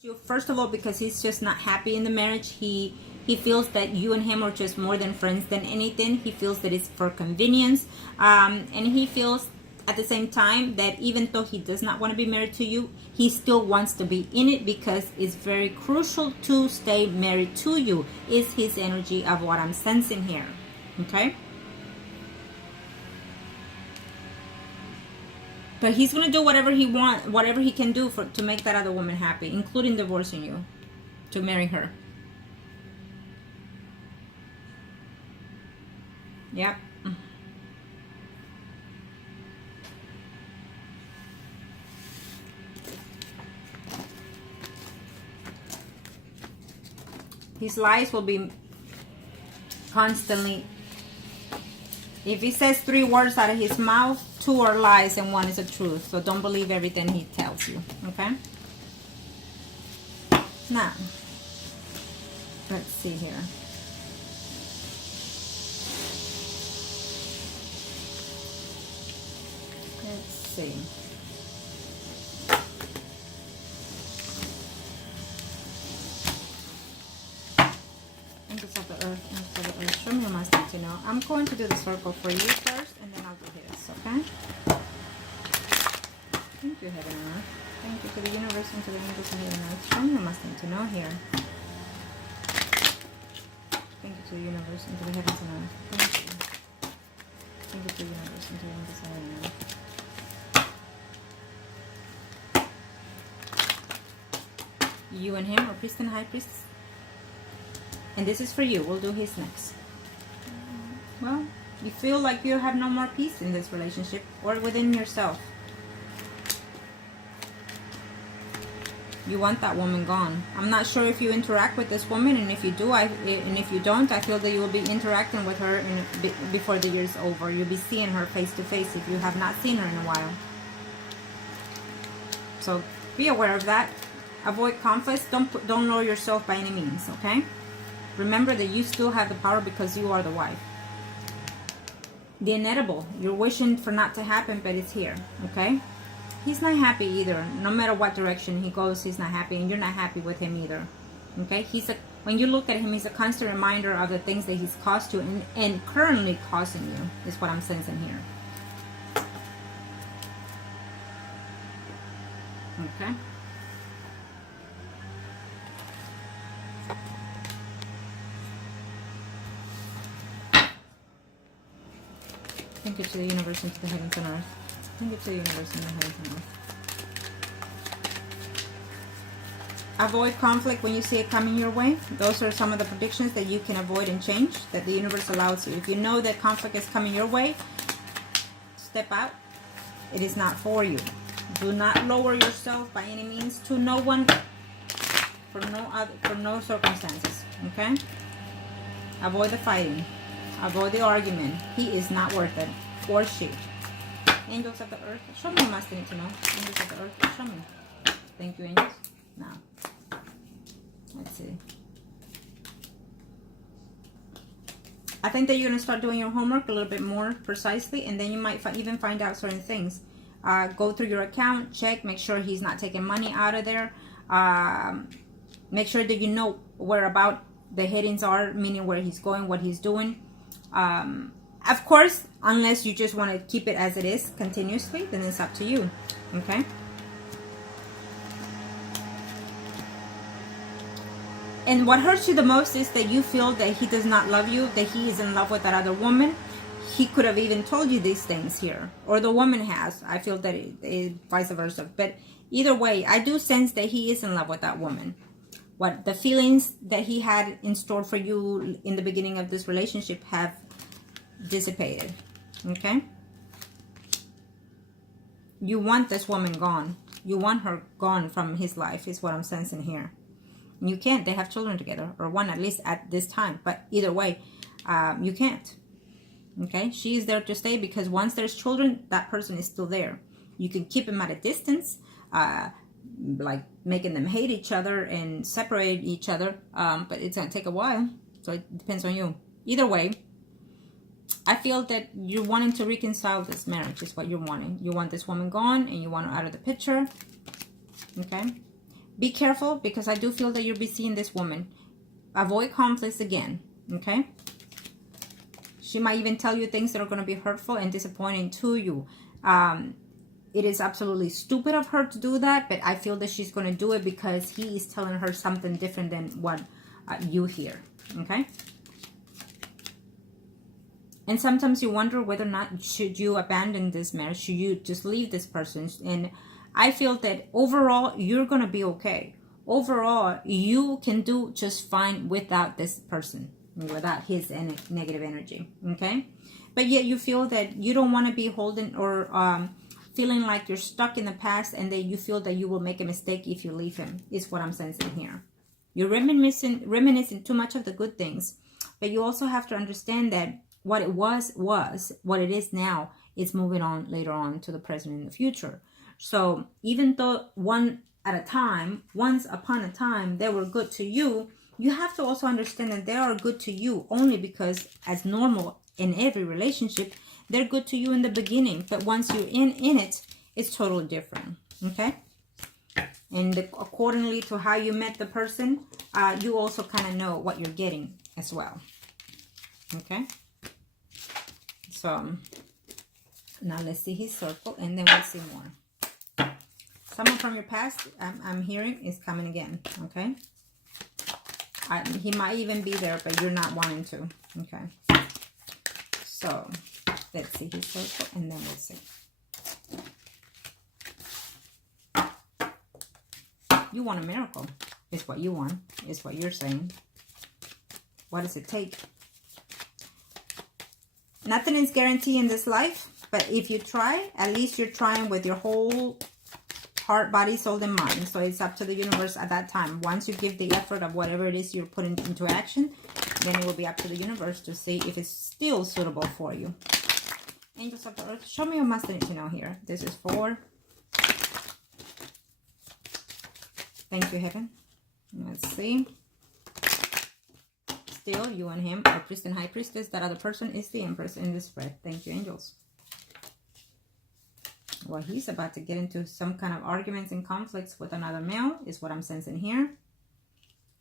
you, first of all, because he's just not happy in the marriage. He feels that you and him are just more than friends than anything. He feels that it's for convenience, and he feels at the same time that even though he does not want to be married to you, he still wants to be in it because it's very crucial to stay married to you, is his energy of what I'm sensing here. Okay? But he's going to do whatever he can do to make that other woman happy, including divorcing you to marry her. Yep. His lies will be constantly. If he says 3 words out of his mouth, 2 are lies and 1 is the truth. So don't believe everything he tells you. Okay? Now, let's see here. Let's see. Angels of the earth, angels of the earth, show me your master to know. I'm going to do the circle for you first, and then I'll do his, okay? Thank you, heaven and earth. Thank you to the universe and to the angels of heaven and earth. Show me your master to know here. Thank you to the universe and to the heavens and earth. Thank you. Thank you to the universe and to the angels of heaven and earth. You and him are priest and high priest. And this is for you. We'll do his next. Well, you feel like you have no more peace in this relationship or within yourself. You want that woman gone. I'm not sure if you interact with this woman, and if you do, and if you don't, I feel that you will be interacting with her before the year's over. You'll be seeing her face to face if you have not seen her in a while. So be aware of that. Avoid conflicts. Don't lower yourself by any means, okay? Remember that you still have the power because you are the wife. The inedible. You're wishing for not to happen, but it's here, okay? He's not happy either. No matter what direction he goes, he's not happy, and you're not happy with him either, okay? When you look at him, he's a constant reminder of the things that he's caused you and currently causing you, is what I'm sensing here. Okay? Thank you to the universe and to the heavens and earth. Thank you to the universe and the heavens and earth. Avoid conflict when you see it coming your way. Those are some of the predictions that you can avoid and change, that the universe allows you. If you know that conflict is coming your way, step out. It is not for you. Do not lower yourself by any means to no one, for no circumstances. Okay? Avoid the fighting. Avoid the argument. He is not worth it. Or she. Angels of the earth, show me what I need to know. Angels of the earth, show me. Thank you, angels. Now, let's see. I think that you're going to start doing your homework a little bit more precisely, and then you might even find out certain things. Go through your account, check, make sure he's not taking money out of there. Make sure that you know where about the headings are, meaning where he's going, what he's doing. Of course, unless you just want to keep it as it is continuously, then it's up to you. Okay? And what hurts you the most is that you feel that he does not love you, that he is in love with that other woman. He could have even told you these things here, or the woman has. I feel that it vice versa. But either way, I do sense that he is in love with that woman. What the feelings that he had in store for you in the beginning of this relationship have dissipated. Okay? You want this woman gone. You want her gone from his life, is what I'm sensing here. You can't. They have children together, or one at least at this time. But either way, you can't. Okay? She is there to stay because once there's children, that person is still there. You can keep him at a distance, like making them hate each other and separate each other, but it's going to take a while. So it depends on you. Either way, I feel that you're wanting to reconcile this marriage is what you're wanting. You want this woman gone and you want her out of the picture. Okay? be careful, because I do feel that you'll be seeing this woman. Avoid conflicts again, okay? She might even tell you things that are going to be hurtful and disappointing to you. It is absolutely stupid of her to do that, but I feel that she's going to do it because he is telling her something different than what you hear, okay? And sometimes you wonder whether or not should you abandon this marriage, should you just leave this person. And I feel that overall, you're going to be okay. Overall, you can do just fine without this person, without his negative energy, okay? But yet you feel that you don't want to be holding or feeling like you're stuck in the past, and that you feel that you will make a mistake if you leave him, is what I'm sensing here. You're reminiscing too much of the good things, but you also have to understand that what it was, what it is now, is moving on later on to the present and the future. So even though once upon a time, they were good to you, you have to also understand that they are good to you only because, as normal in every relationship, they're good to you in the beginning. But once you're in it, it's totally different, okay? And accordingly to how you met the person, you also kind of know what you're getting as well, okay? So now let's see his circle, and then we'll see more. Someone from your past, I'm hearing, is coming again, okay? He might even be there, but you're not wanting to, okay? So let's see his circle, and then we'll see. You want a miracle, is what you want, is what you're saying. What does it take? Nothing is guaranteed in this life, but if you try, at least you're trying with your whole heart, body, soul, and mind. So it's up to the universe at that time. Once you give the effort of whatever it is you're putting into action, then it will be up to the universe to see if it's still suitable for you. Angels of the Earth, show me your master need to know here. This is for... Thank you, Heaven. Let's see. Still, you and him are priest and high priestess. That other person is the Empress in this spread. Thank you, angels. Well, he's about to get into some kind of arguments and conflicts with another male, is what I'm sensing here.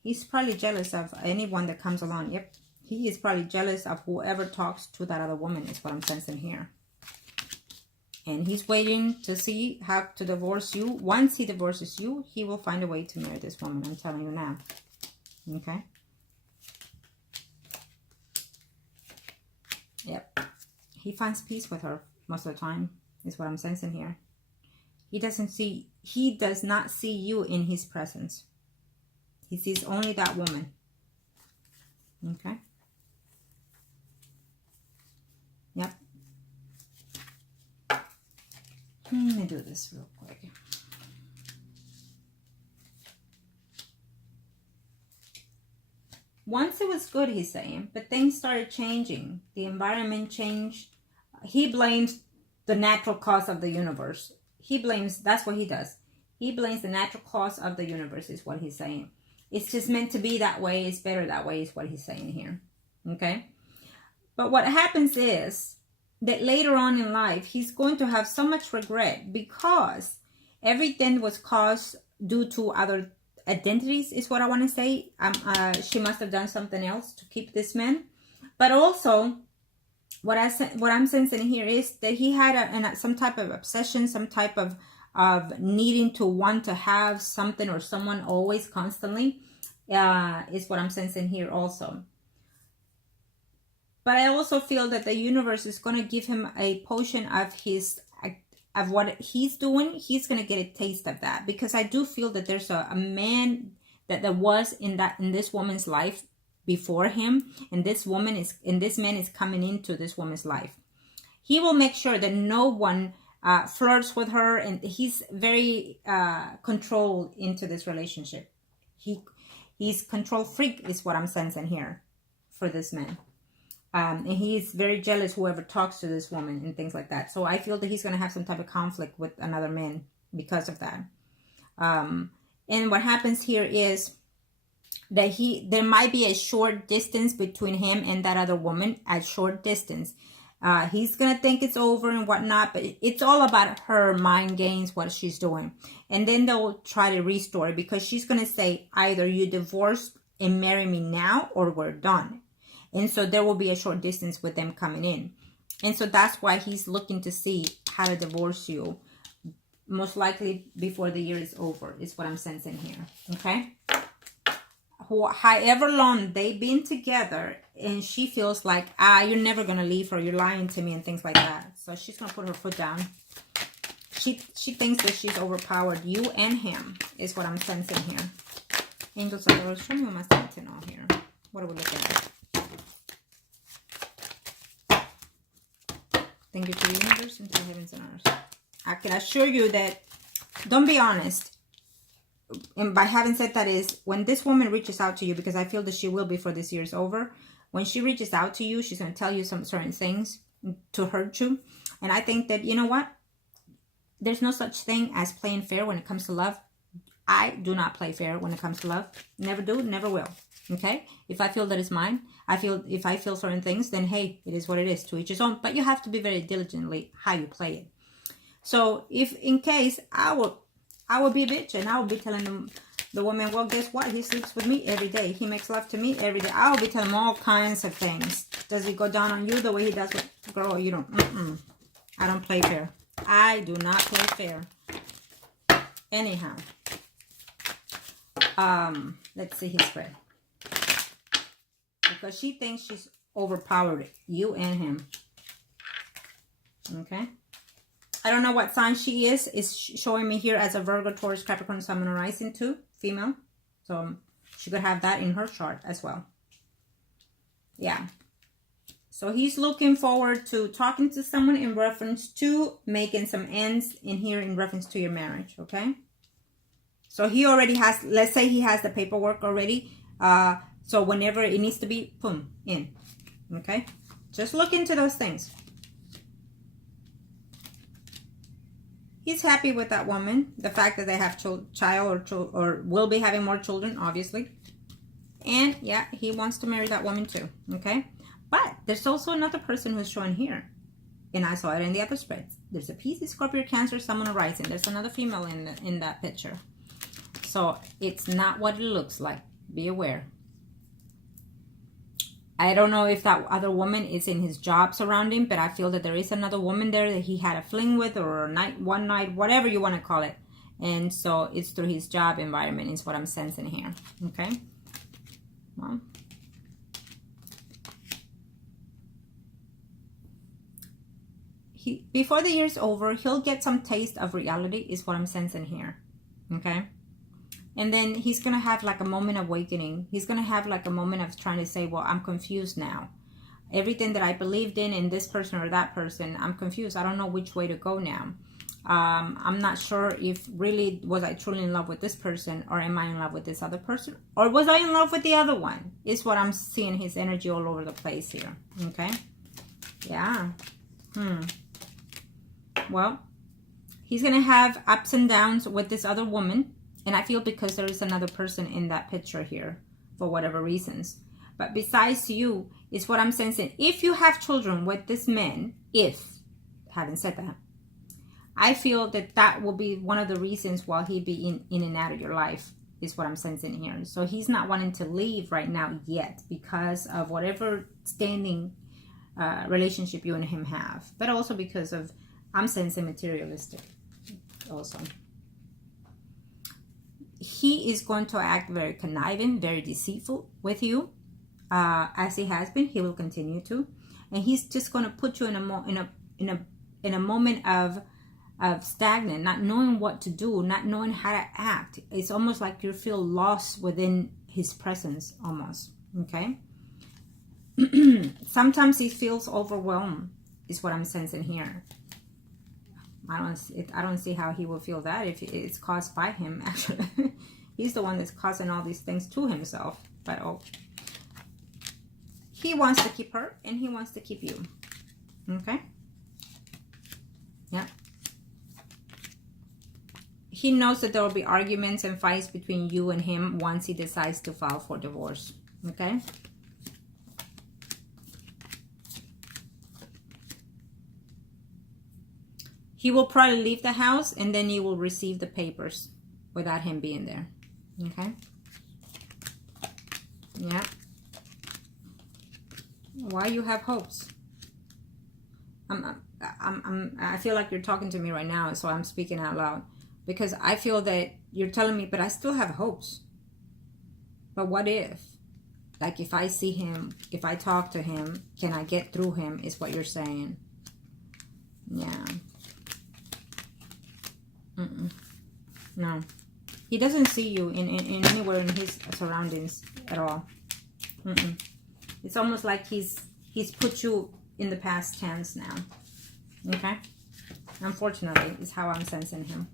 He's probably jealous of anyone that comes along. Yep. He is probably jealous of whoever talks to that other woman, is what I'm sensing here. And he's waiting to see how to divorce you. Once he divorces you, he will find a way to marry this woman. I'm telling you now. Okay. Yep. He finds peace with her most of the time, is what I'm sensing here. He does not see you in his presence. He sees only that woman. Okay. Yep. Let me do this real quick. Once it was good, he's saying, but things started changing. The environment changed. He blames the natural cause of the universe. That's what he does. He blames the natural cause of the universe, is what he's saying. It's just meant to be that way. It's better that way, is what he's saying here. Okay? But what happens is that later on in life, he's going to have so much regret because everything was caused due to other identities, is what I want to say. She must have done something else to keep this man. But also, what I'm sensing here is that he had some type of obsession, some type of needing to want to have something or someone always, constantly, is what I'm sensing here also. But I also feel that the universe is going to give him a portion of what he's doing. He's going to get a taste of that, because I do feel that there's a man that there was in this woman's life before him, and this man is coming into this woman's life. He will make sure that no one flirts with her, and he's very controlled into this relationship. He's control freak, is what I'm sensing here for this man. And he's very jealous whoever talks to this woman and things like that. So I feel that he's going to have some type of conflict with another man because of that. And what happens here is that there might be a short distance between him and that other woman, a short distance. He's gonna think it's over and whatnot, but it's all about her mind games, what she's doing. And then they'll try to restore it, because she's gonna say either you divorce and marry me now or we're done. And so there will be a short distance with them coming in. And so that's why he's looking to see how to divorce you, most likely before the year is over, is what I'm sensing here. Okay? However long they've been together, and she feels like, you're never going to leave her, you're lying to me and things like that. So she's going to put her foot down. She thinks that she's overpowered you and him, is what I'm sensing here. Angels of the Lord, show me what my sentinel here. What are we looking at? Thank you to the universe and to the heavens and earth. I can assure you that, don't be honest. And by having said that is, when this woman reaches out to you, because I feel that she will before this year is over, when she reaches out to you, she's going to tell you some certain things to hurt you. And I think that, you know what? There's no such thing as playing fair when it comes to love. I do not play fair when it comes to love. Never do, never will. Okay? If I feel that it's mine, if I feel certain things, then hey, it is what it is, to each his own. But you have to be very diligently how you play it. So if in case I will be a bitch, and I will be telling the woman, well, guess what? He sleeps with me every day. He makes love to me every day. I will be telling him all kinds of things. Does he go down on you the way he does with girl? You don't. I don't play fair. I do not play fair. Anyhow. Let's see his spread. Because she thinks she's overpowered you and him. Okay. I don't know what sign she is. It's showing me here as a Virgo, Taurus, Capricorn, Sun, Moon, Rising too. Female. So she could have that in her chart as well. Yeah. So he's looking forward to talking to someone in reference to making some ends in here in reference to your marriage. Okay. So he already has, let's say he has the paperwork already. So whenever it needs to be, boom, in. Okay. Just look into those things. He's happy with that woman. The fact that they have child or will be having more children, obviously. And yeah, he wants to marry that woman too. Okay. But there's also another person who's showing here. And I saw it in the other spreads. There's a Pisces, Scorpio, Cancer, Sun, Moon, Rising. There's another female in that picture. So it's not what it looks like. Be aware. I don't know if that other woman is in his job surrounding, but I feel that there is another woman there that he had a fling with, or a night, one night, whatever you want to call it. And so it's through his job environment is what I'm sensing here. Okay. Well. Before the year's over, he'll get some taste of reality is what I'm sensing here. Okay. And then he's going to have like a moment of awakening. He's going to have like a moment of trying to say, well, I'm confused now. Everything that I believed in this person or that person, I'm confused. I don't know which way to go now. I'm not sure if really was I truly in love with this person, or am I in love with this other person? Or was I in love with the other one? Is what I'm seeing his energy all over the place here. Okay. Yeah. Well, he's going to have ups and downs with this other woman. And I feel because there is another person in that picture here for whatever reasons. But besides you, is what I'm sensing. If you have children with this man, having said that, I feel that that will be one of the reasons why he'd be in and out of your life, is what I'm sensing here. So he's not wanting to leave right now yet because of whatever standing relationship you and him have. But also because of, I'm sensing materialistic also. He is going to act very conniving, very deceitful with you, as he has been. He will continue to, and he's just going to put you in a moment of stagnant, not knowing what to do, not knowing how to act. It's almost like you feel lost within his presence, almost. Okay. Sometimes he feels overwhelmed, is what I'm sensing here. I don't see how he will feel that if it's caused by him, actually. He's the one that's causing all these things to himself. But he wants to keep her and he wants to keep you. Okay? Yeah. He knows that there will be arguments and fights between you and him once he decides to file for divorce. Okay? He will probably leave the house, and then you will receive the papers without him being there. Okay? Yeah. Why you have hopes? I feel like you're talking to me right now, so I'm speaking out loud. Because I feel that you're telling me, but I still have hopes. But what if? Like, if I see him, if I talk to him, can I get through him, is what you're saying. Yeah. No. He doesn't see you in anywhere in his surroundings at all. It's almost like he's put you in the past tense now. Okay? Unfortunately, is how I'm sensing him.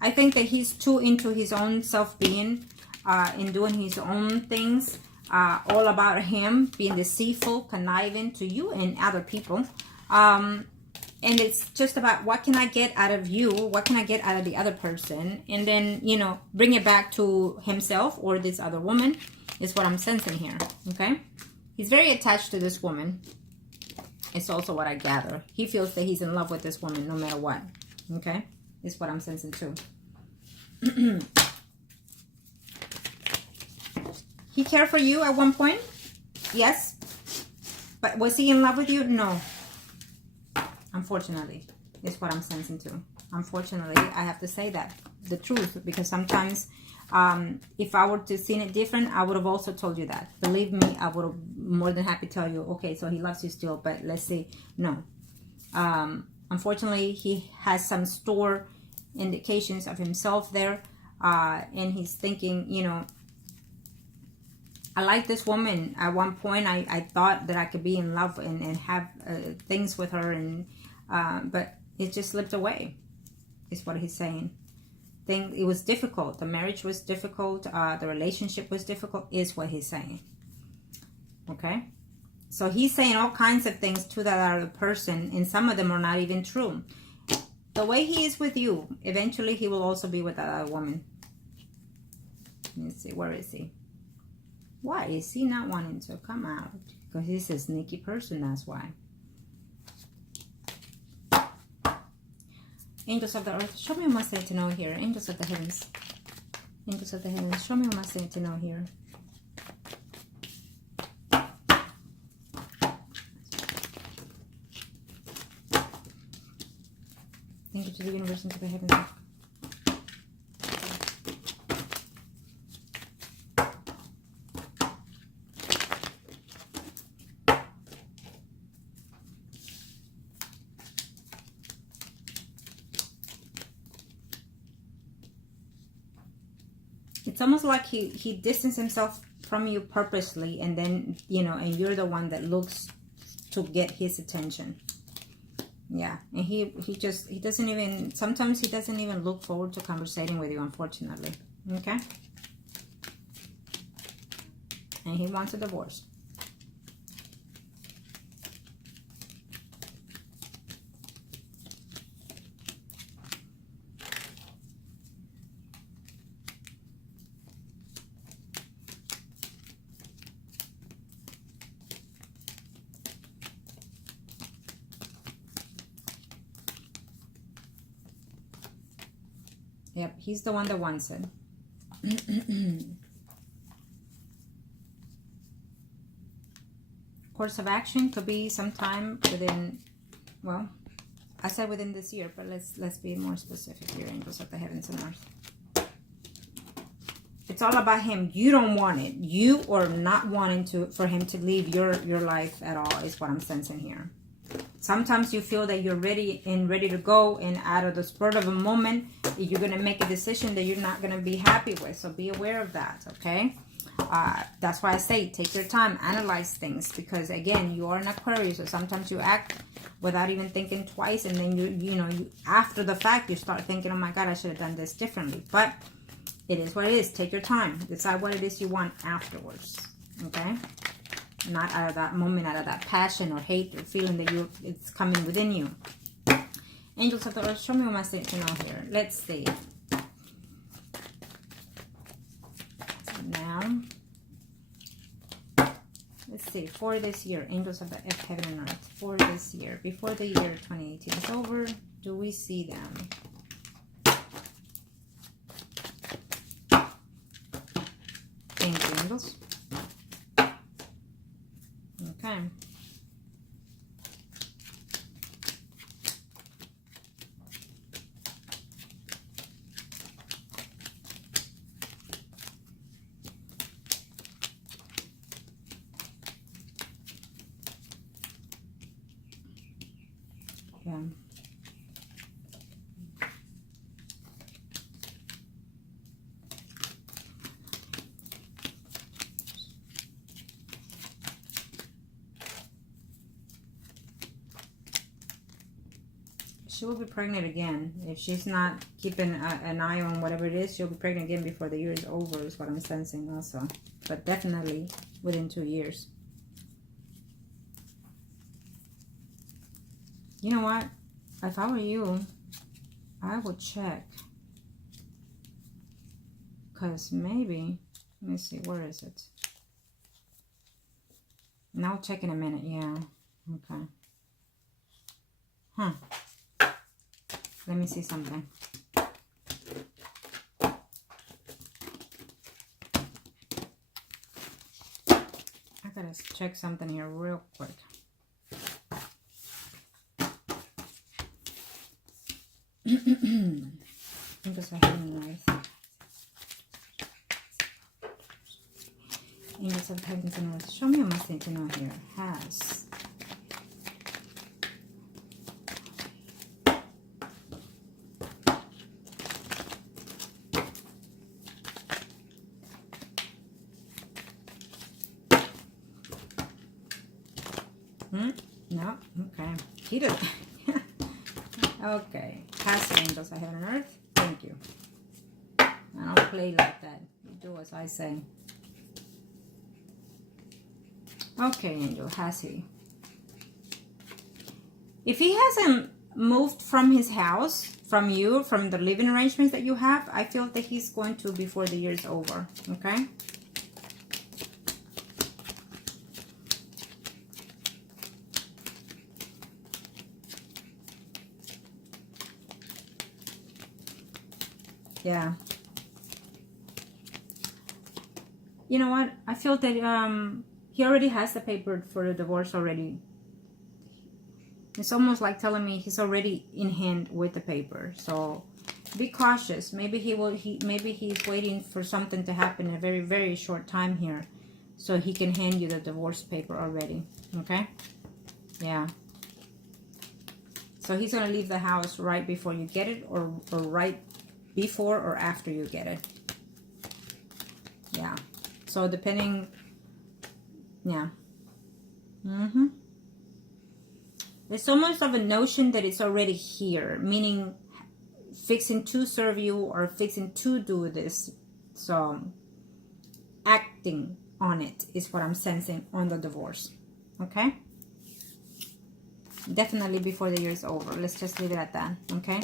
I think that he's too into his own self-being, in doing his own things, all about him, being deceitful, conniving to you and other people. And it's just about, what can I get out of you? What can I get out of the other person? And then, you know, bring it back to himself or this other woman, is what I'm sensing here. Okay? He's very attached to this woman. It's also what I gather. He feels that he's in love with this woman no matter what. Okay? Is what I'm sensing too. He cared for you at one point? Yes. But was he in love with you? No. Unfortunately, is what I'm sensing too. Unfortunately, I have to say that. The truth. Because sometimes, if I were to see it different, I would have also told you that. Believe me, I would have more than happy to tell you, okay, so he loves you still, but let's see. No. Unfortunately, he has some store indications of himself there, and he's thinking, you know, I like this woman. At one point, I thought that I could be in love and have things with her, and but it just slipped away, is what he's saying. It was difficult. The marriage was difficult. The relationship was difficult, is what he's saying. Okay? So he's saying all kinds of things to that other person, and some of them are not even true. The way he is with you, eventually he will also be with that other woman. Let's see, where is he? Why is he not wanting to come out? Because he's a sneaky person, that's why. Angels of the earth, show me what I say to know here. Angels of the heavens. Angels of the heavens, show me what I say to know here. Thank you to the universe and to the heavens. It's almost like he distanced himself from you purposely, and then, you know, and you're the one that looks to get his attention. Yeah, and he doesn't even, sometimes he doesn't even look forward to conversating with you, unfortunately. Okay? And he wants a divorce. Yep, he's the one that wants it. Course of action could be sometime within, well, I said within this year, but let's be more specific here, angels of the heavens and earth. It's all about him. You don't want it. You are not wanting for him to leave your life at all, is what I'm sensing here. Sometimes you feel that you're ready to go, and out of the spur of a moment, you're going to make a decision that you're not going to be happy with. So be aware of that, okay? That's why I say take your time, analyze things, because again, you are an Aquarius, so sometimes you act without even thinking twice, and then you after the fact you start thinking, oh my God, I should have done this differently. But it is what it is. Take your time, decide what it is you want afterwards, okay? Not out of that moment, out of that passion or hate or feeling that it's coming within you. Angels of the earth, show me what I say to know here. Let's see. So now, Let's see, for this year, angels of heaven and earth, for this year, before the year 2018 is over, do we see them? Thank you, angels. Okay. Yeah. She will be pregnant again. If she's not keeping an eye on whatever it is, she'll be pregnant again before the year is over, is what I'm sensing also. But definitely within 2 years. You know what? If I were you, I would check. Because maybe, let me see, where is it? And I'll check in a minute, yeah. Okay. Huh. Let me see something. I gotta check something here real quick. Angels of heaven and earth. Angels of heaven and earth. Show me a message to know here. Has. No? Okay. He did. Okay. Has angels of heaven and earth. Thank you. I don't play like that. You do as I say. Okay, angel. Has he? If he hasn't moved from his house, from you, from the living arrangements that you have, I feel that he's going to before the year's over. Okay? Yeah. You know what? I feel that he already has the paper for the divorce already. It's almost like telling me he's already in hand with the paper. So be cautious. Maybe maybe he's waiting for something to happen in a very, very short time here, so he can hand you the divorce paper already. Okay? Yeah. So he's gonna leave the house right before you get it, or right before or after you get it. Yeah. So depending, yeah. It's almost of a notion that it's already here, meaning fixing to serve you or fixing to do this. So acting on it is what I'm sensing on the divorce. Okay? Definitely before the year is over. Let's just leave it at that. Okay?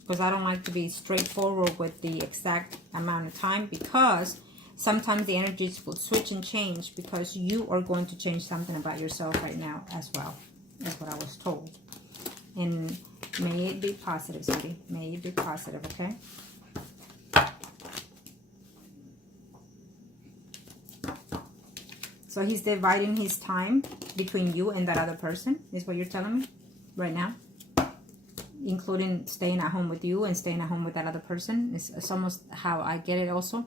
Because I don't like to be straightforward with the exact amount of time, because sometimes the energies will switch and change because you are going to change something about yourself right now as well. That's what I was told. And may it be positive, sweetie. May it be positive, okay? So he's dividing his time between you and that other person, is what you're telling me right now? Including staying at home with you and staying at home with that other person. It's almost how I get it also.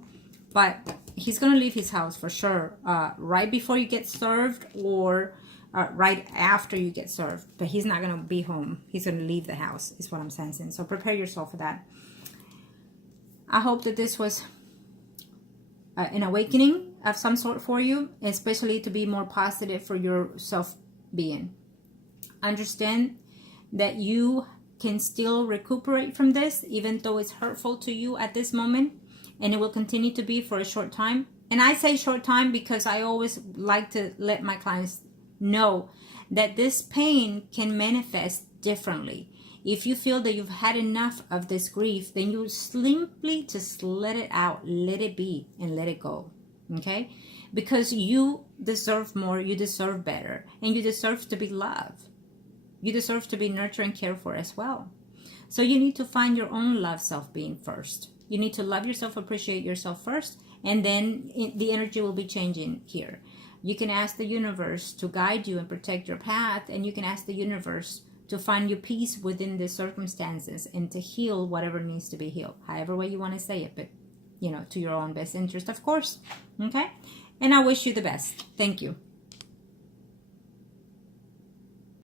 But he's going to leave his house for sure. Right before you get served, or right after you get served. But he's not going to be home. He's going to leave the house, is what I'm sensing. So prepare yourself for that. I hope that this was an awakening of some sort for you, especially to be more positive for your self-being. Understand that you can still recuperate from this, even though it's hurtful to you at this moment, and it will continue to be for a short time. And I say short time because I always like to let my clients know that this pain can manifest differently. If you feel that you've had enough of this grief, then you simply just let it out, let it be, and let it go. okay? Because you deserve more, you deserve better, and you deserve to be loved. You deserve to be nurtured and cared for as well. So you need to find your own love self-being first. You need to love yourself, appreciate yourself first, and then the energy will be changing here. You can ask the universe to guide you and protect your path, and you can ask the universe to find you peace within the circumstances and to heal whatever needs to be healed, however way you want to say it, but to your own best interest, of course. Okay? And I wish you the best. Thank you.